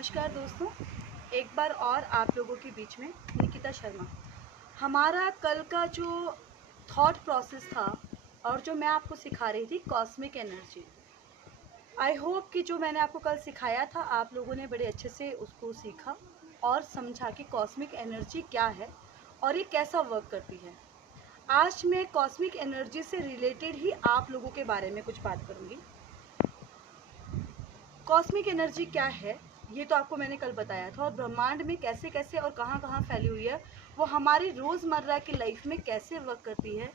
नमस्कार दोस्तों, एक बार और आप लोगों के बीच में निकिता शर्मा। हमारा कल का जो थॉट प्रोसेस था और जो मैं आपको सिखा रही थी कॉस्मिक एनर्जी, आई होप कि जो मैंने आपको कल सिखाया था आप लोगों ने बड़े अच्छे से उसको सीखा और समझा कि कॉस्मिक एनर्जी क्या है और ये कैसा वर्क करती है। आज मैं कॉस्मिक एनर्जी से रिलेटेड ही आप लोगों के बारे में कुछ बात करूँगी। कॉस्मिक एनर्जी क्या है ये तो आपको मैंने कल बताया था, और ब्रह्मांड में कैसे कैसे और कहाँ कहाँ फैली हुई है, वो हमारी रोज़मर्रा की लाइफ में कैसे वर्क करती है,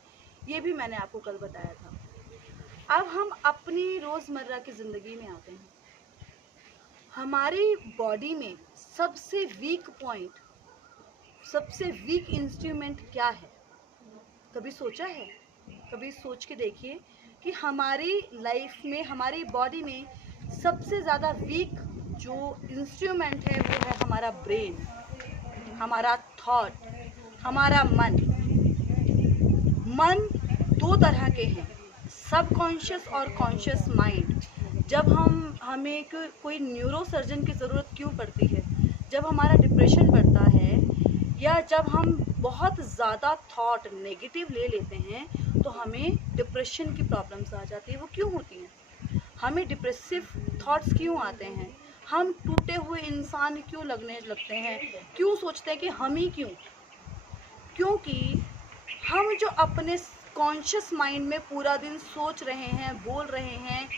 ये भी मैंने आपको कल बताया था। अब हम अपनी रोज़मर्रा की ज़िंदगी में आते हैं। हमारी बॉडी में सबसे वीक पॉइंट, सबसे वीक इंस्ट्रूमेंट क्या है? कभी सोचा है? कभी सोच के देखिए कि हमारी लाइफ में, हमारी बॉडी में सबसे ज़्यादा वीक जो इंस्ट्रूमेंट है वो है हमारा ब्रेन, हमारा थॉट, हमारा मन। मन दो तरह के हैं, सबकॉन्शियस और कॉन्शियस माइंड। जब हमें कोई न्यूरो सर्जन की ज़रूरत क्यों पड़ती है? जब हमारा डिप्रेशन बढ़ता है या जब हम बहुत ज़्यादा थॉट नेगेटिव ले लेते हैं तो हमें डिप्रेशन की प्रॉब्लम्स आ जाती है। वो क्यों होती हैं? हमें डिप्रेसिव थॉट्स क्यों आते हैं? हम टूटे हुए इंसान क्यों लगने लगते हैं? क्यों सोचते हैं कि हम ही क्यों? क्योंकि हम जो अपने कॉन्शियस माइंड में पूरा दिन सोच रहे हैं, बोल रहे हैं,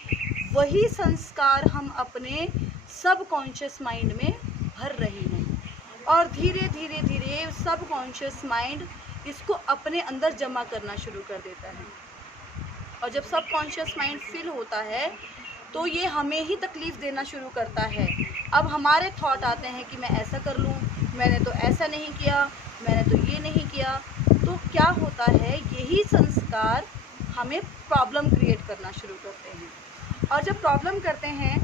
वही संस्कार हम अपने सब कॉन्शियस माइंड में भर रहे हैं, और धीरे धीरे धीरे सब कॉन्शियस माइंड इसको अपने अंदर जमा करना शुरू कर देता है। और जब सब कॉन्शियस माइंड फिल होता है तो ये हमें ही तकलीफ़ देना शुरू करता है। अब हमारे थॉट आते हैं कि मैं ऐसा कर लूँ, मैंने तो ऐसा नहीं किया, मैंने तो ये नहीं किया। तो क्या होता है, यही संस्कार हमें प्रॉब्लम क्रिएट करना शुरू करते हैं। और जब प्रॉब्लम करते हैं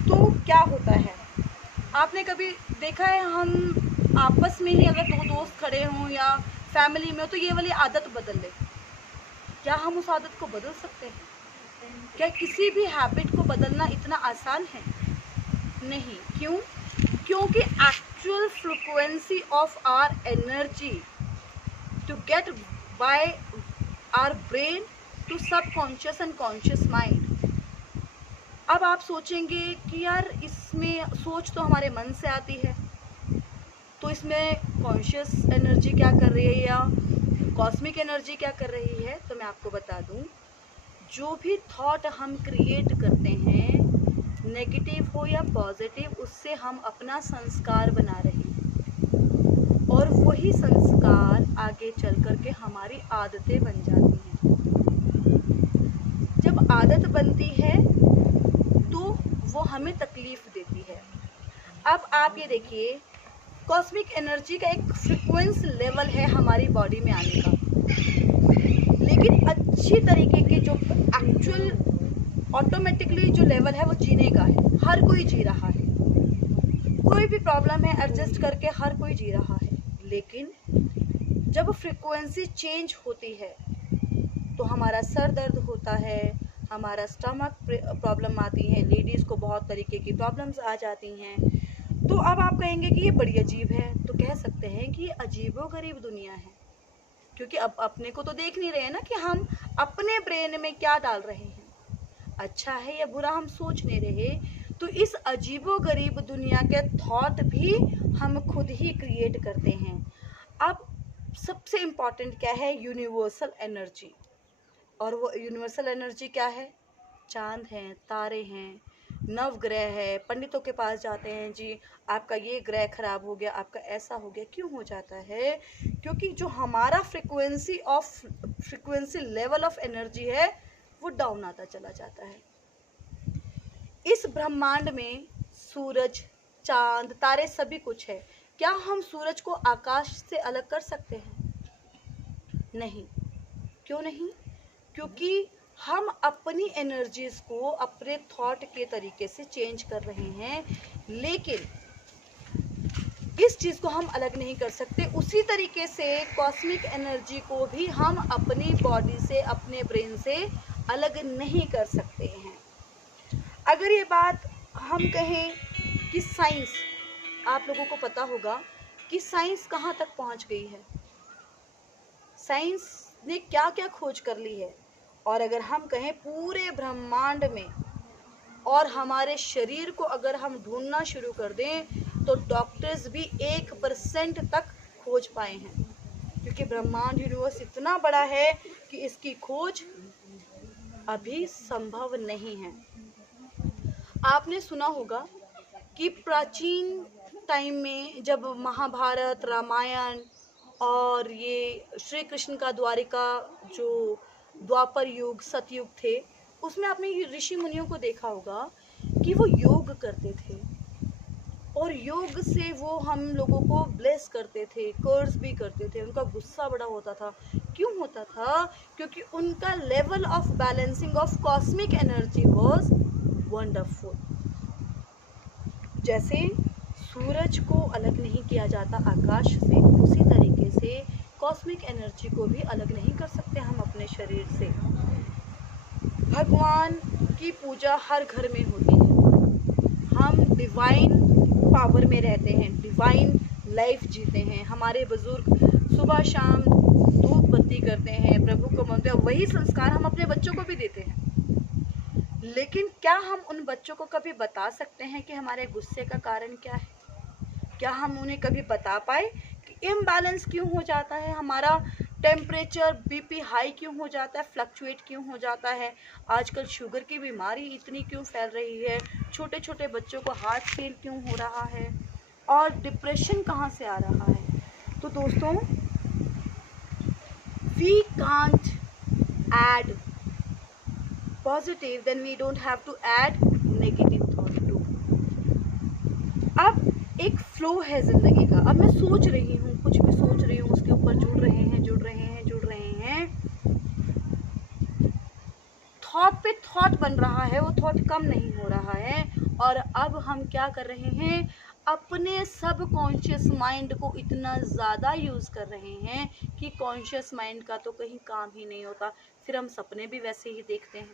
तो क्या होता है, आपने कभी देखा है, हम आपस में ही अगर दो दोस्त खड़े हों या फैमिली में हो तो ये वाली आदत बदल ले, क्या हम उस आदत को बदल सकते हैं? क्या किसी भी हैबिट को बदलना इतना आसान है? नहीं। क्यों? क्योंकि actual frequency of our energy to get by our brain to subconscious and conscious mind. अब आप सोचेंगे कि यार इसमें सोच तो हमारे मन से आती है, तो इसमें कॉन्शियस एनर्जी क्या कर रही है या कॉस्मिक एनर्जी क्या कर रही है? तो मैं आपको बता दूं, जो भी थॉट हम क्रिएट करते हैं, नेगेटिव हो या पॉजिटिव, उससे हम अपना संस्कार बना रहे हैं, और वही संस्कार आगे चल कर के हमारी आदतें बन जाती हैं। जब आदत बनती है तो वो हमें तकलीफ देती है। अब आप ये देखिए, कॉस्मिक एनर्जी का एक फ्रीक्वेंस लेवल है हमारी बॉडी में आने का, लेकिन अच्छी तरीके के जो एक्चुअल ऑटोमेटिकली जो लेवल है वो जीने का है। हर कोई जी रहा है, कोई भी प्रॉब्लम है एडजस्ट करके हर कोई जी रहा है। लेकिन जब फ्रीक्वेंसी चेंज होती है तो हमारा सर दर्द होता है, हमारा स्टमक प्रॉब्लम आती है, लेडीज़ को बहुत तरीके की प्रॉब्लम्स आ जाती हैं। तो अब आप कहेंगे कि ये बड़ी अजीब है, तो कह सकते हैं कि ये अजीबोगरीब दुनिया है, क्योंकि अब अपने को तो देख नहीं रहे हैं ना कि हम अपने ब्रेन में क्या डाल रहे हैं, अच्छा है या बुरा हम सोच नहीं रहे। तो इस अजीबोगरीब दुनिया के थॉट भी हम खुद ही क्रिएट करते हैं। अब सबसे इम्पॉर्टेंट क्या है? Universal energy. और वो यूनिवर्सल एनर्जी क्या है? चांद हैं, तारे हैं, नवग्रह है। पंडितों के पास जाते हैं, जी आपका ये ग्रह खराब हो गया, आपका ऐसा हो गया। क्यों हो जाता है? क्योंकि जो हमारा फ्रीक्वेंसी लेवल ऑफ एनर्जी है वो डाउन आता चला जाता है। इस ब्रह्मांड में सूरज, चांद, तारे सभी कुछ है। क्या हम सूरज को आकाश से अलग कर सकते हैं? नहीं। क्यों नहीं? क्योंकि हम अपनी एनर्जीज को अपने थॉट के तरीके से चेंज कर रहे हैं, लेकिन इस चीज़ को हम अलग नहीं कर सकते। उसी तरीके से कॉस्मिक एनर्जी को भी हम अपनी बॉडी से, अपने ब्रेन से अलग नहीं कर सकते हैं। अगर ये बात हम कहें कि साइंस, आप लोगों को पता होगा कि साइंस कहाँ तक पहुँच गई है, साइंस ने क्या क्या खोज कर ली है। और अगर हम कहें पूरे ब्रह्मांड में और हमारे शरीर को अगर हम ढूंढना शुरू कर दें तो डॉक्टर्स भी 1% तक खोज पाए हैं, क्योंकि ब्रह्मांड यूनिवर्स इतना बड़ा है कि इसकी खोज अभी संभव नहीं है। आपने सुना होगा कि प्राचीन टाइम में जब महाभारत, रामायण और ये श्री कृष्ण का द्वारिका जो द्वापर युग, सतयुग थे, उसमें आपने ये ऋषि मुनियों को देखा होगा कि वो योग करते थे और योग से वो हम लोगों को ब्लेस करते थे, कर्स भी करते थे। उनका गुस्सा बड़ा होता था। क्यों होता था? क्योंकि उनका level of balancing of cosmic energy was wonderful. जैसे सूरज को अलग नहीं किया जाता आकाश से, उसी तरीके से कॉस्मिक एनर्जी को भी अलग नहीं कर सकते हम अपने शरीर से। भगवान की पूजा हर घर में होती है। हम डिवाइन पावर में रहते हैं, डिवाइन लाइफ जीते हैं। हमारे बुजुर्ग सुबह शाम धूप बत्ती करते हैं, प्रभु को मानते हैं, वही संस्कार हम अपने बच्चों को भी देते हैं। लेकिन क्या हम उन बच्चों को कभी बता सकते हैं कि हमारे गुस्से का कारण क्या है? क्या हम उन्हें कभी बता पाए कि इम्बैलेंस क्यों हो जाता है, हमारा टेम्परेचर बीपी हाई क्यों हो जाता है, फ्लक्चुएट क्यों हो जाता है, आजकल शुगर की बीमारी इतनी क्यों फैल रही है, छोटे छोटे बच्चों को हार्ट फेल क्यों हो रहा है और डिप्रेशन कहाँ से आ रहा है? तो दोस्तों, we can't add positive then we don't have to add negative thought too. अब एक फ्लो है ज़िंदगी का। अब मैं सोच रही हूँ, कुछ भी सोच रही हूँ, उसके ऊपर जुड़ रहे हैं थॉट पे थॉट बन रहा है, वो थॉट कम नहीं हो रहा है। और अब हम क्या कर रहे हैं, अपने सब कॉन्शियस माइंड को इतना ज़्यादा यूज़ कर रहे हैं कि कॉन्शियस माइंड का तो कहीं काम ही नहीं होता। फिर हम सपने भी वैसे ही देखते हैं।